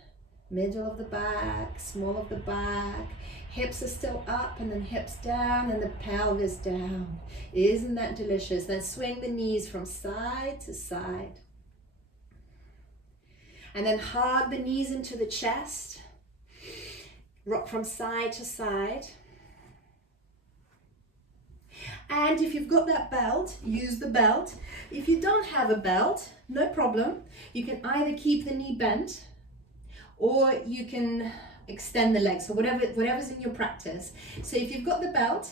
middle of the back, small of the back. Hips are still up and then hips down and the pelvis down. Isn't that delicious? Then swing the knees from side to side. And then hug the knees into the chest. Rock from side to side. And if you've got that belt, use the belt. If you don't have a belt, no problem. You can either keep the knee bent or you can extend the legs, so whatever's in your practice. So if you've got the belt,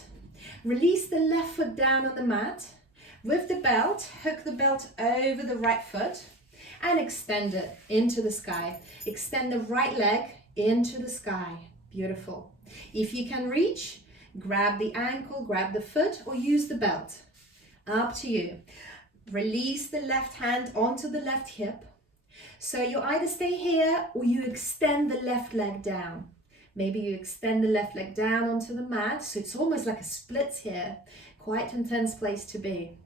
release the left foot down on the mat. With the belt, hook the belt over the right foot and extend it into the sky. Extend the right leg into the sky. Beautiful. If you can reach, grab the ankle, grab the foot, or use the belt. Up to you. Release the left hand onto the left hip. So you either stay here or you extend the left leg down. Maybe you extend the left leg down onto the mat. So it's almost like a split here. Quite intense place to be.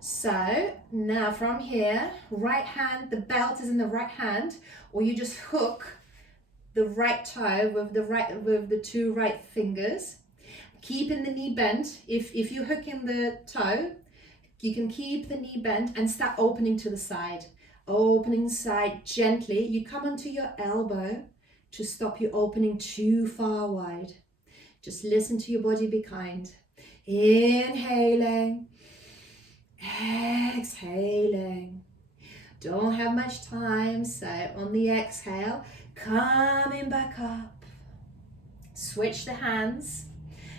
So now from here, right hand, the belt is in the right hand, or you just hook the right toe with the two right fingers, keeping the knee bent. If you hook in the toe, you can keep the knee bent and start opening to the side. Opening side gently. You come onto your elbow to stop you opening too far wide. Just listen to your body, be kind. Inhaling, exhaling. Don't have much time, so on the exhale, coming back up. Switch the hands.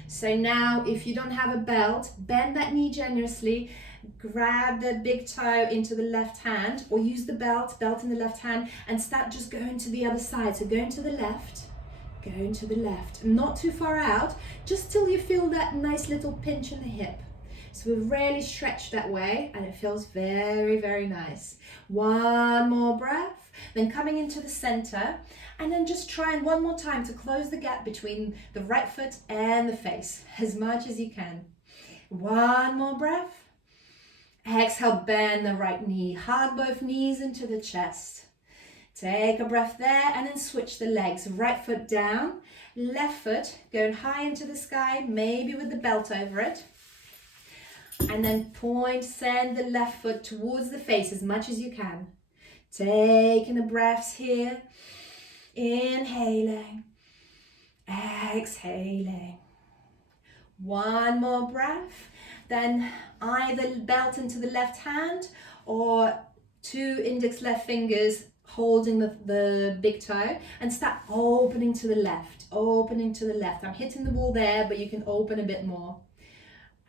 So now if you don't have a belt, bend that knee generously, grab the big toe into the left hand, or use the belt in the left hand, and start just going to the other side. So going to the left, going to the left, not too far out, just till you feel that nice little pinch in the hip. So we're really stretched that way and it feels very, very nice. One more breath, then coming into the center, and then just trying one more time to close the gap between the right foot and the face as much as you can. One more breath. Exhale, bend the right knee, hug both knees into the chest. Take a breath there and then switch the legs. Right foot down, left foot going high into the sky, maybe with the belt over it. And then send the left foot towards the face as much as you can. Taking the breaths here. Inhaling, exhaling. One more breath. Then either belt into the left hand or two index left fingers holding the big toe, and start opening to the left, opening to the left. I'm hitting the wall there, but you can open a bit more.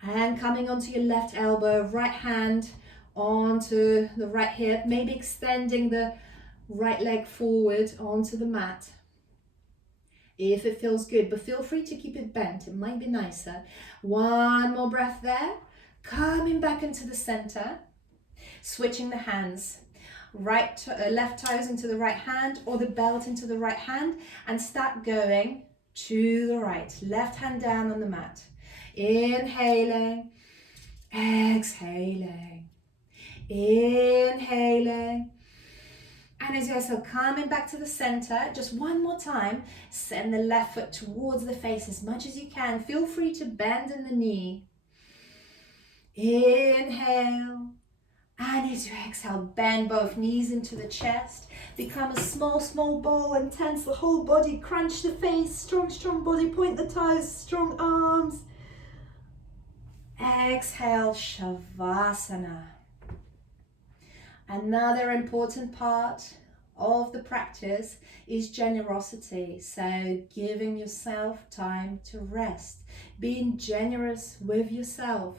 And coming onto your left elbow, right hand onto the right hip, maybe extending the right leg forward onto the mat. If it feels good, but feel free to keep it bent, it might be nicer. One more breath there, coming back into the center, switching the hands. Left toes into the right hand or the belt into the right hand, and start going to the right. Left hand down on the mat. Inhaling, exhaling, inhaling. And as you exhale, coming back to the center, just one more time, send the left foot towards the face as much as you can. Feel free to bend in the knee. Inhale. And as you exhale, bend both knees into the chest. Become a small, small ball and tense the whole body. Crunch the face, strong, strong body. Point the toes, strong arms. Exhale, Shavasana. Another important part of the practice is generosity. So giving yourself time to rest. Being generous with yourself.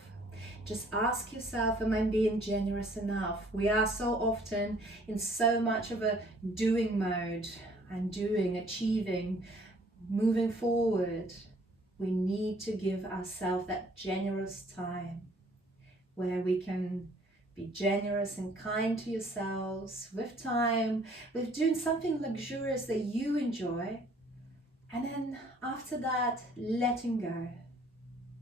Just ask yourself, am I being generous enough? We are so often in so much of a doing mode and achieving, moving forward. We need to give ourselves that generous time where we can be generous and kind to yourselves with time, with doing something luxurious that you enjoy. And then after that, letting go.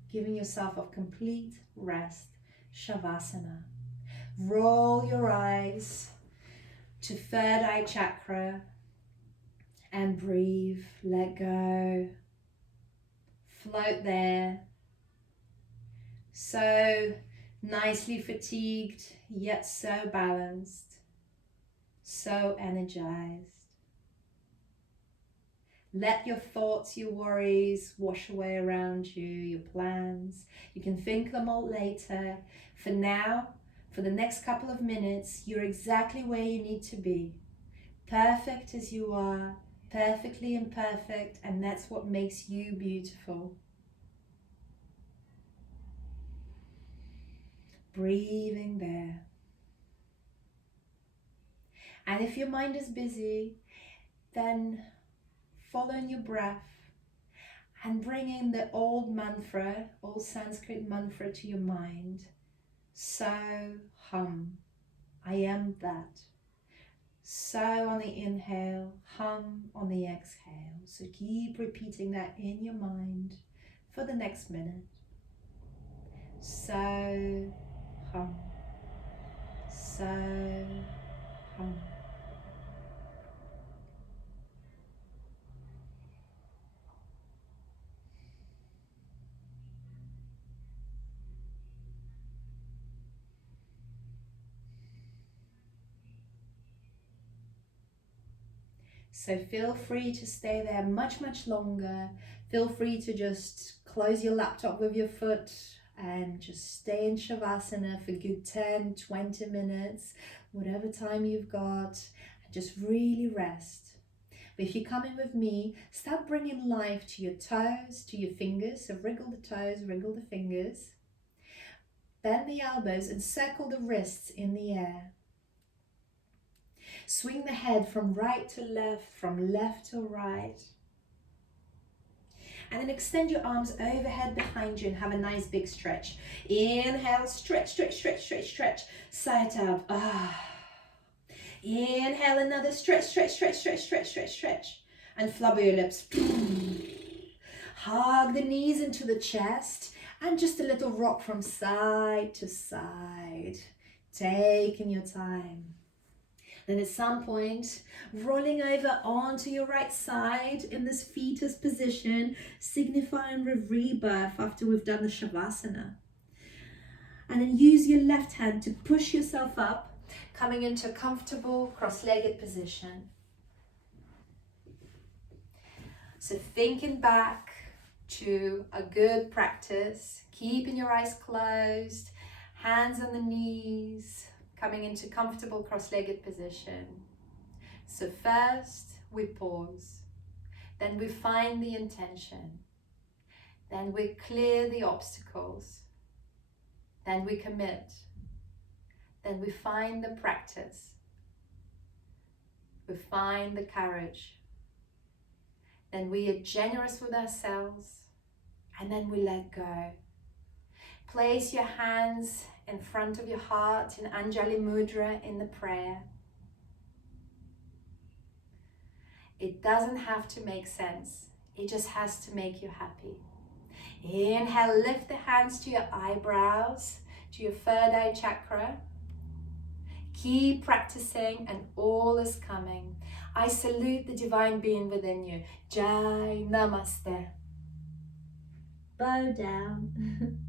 Giving yourself a complete rest, Shavasana. Roll your eyes to third eye chakra and breathe, let go. Float there. So nicely fatigued, yet so balanced, so energized. Let your thoughts, your worries wash away around you, your plans. You can think them all later. For now, for the next couple of minutes, you're exactly where you need to be. Perfect as you are, perfectly imperfect, and that's what makes you beautiful. Breathing there. And if your mind is busy, then following your breath and bringing the old mantra, old Sanskrit mantra to your mind. So hum, I am that. So on the inhale, hum on the exhale. So keep repeating that in your mind for the next minute. So hum, so hum. So feel free to stay there much longer. Feel free to just close your laptop with your foot and just stay in Shavasana for good 10, 20 minutes, whatever time you've got, and just really rest. But if you come in with me, start bringing life to your toes, to your fingers. So wriggle the toes, wriggle the fingers. Bend the elbows and circle the wrists in the air. Swing the head from right to left, from left to right. And then extend your arms overhead behind you and have a nice big stretch. Inhale, stretch, stretch, stretch, stretch, stretch. Sigh it out. Inhale, another stretch, stretch, stretch, stretch, stretch, stretch, stretch. And flubber your lips. Hug the knees into the chest. And just a little rock from side to side. Taking your time. Then at some point, rolling over onto your right side in this fetus position, signifying rebirth after we've done the Shavasana. And then use your left hand to push yourself up, coming into a comfortable cross-legged position. So thinking back to a good practice, keeping your eyes closed, hands on the knees, coming into comfortable cross-legged position. So first we pause, then we find the intention, then we clear the obstacles, then we commit, then we find the practice, we find the courage, then we are generous with ourselves, and then we let go. Place your hands in front of your heart in Anjali Mudra in the prayer. It doesn't have to make sense. It just has to make you happy. Inhale, lift the hands to your eyebrows, to your third eye chakra. Keep practicing and all is coming. I salute the divine being within you. Jai Namaste. Bow down.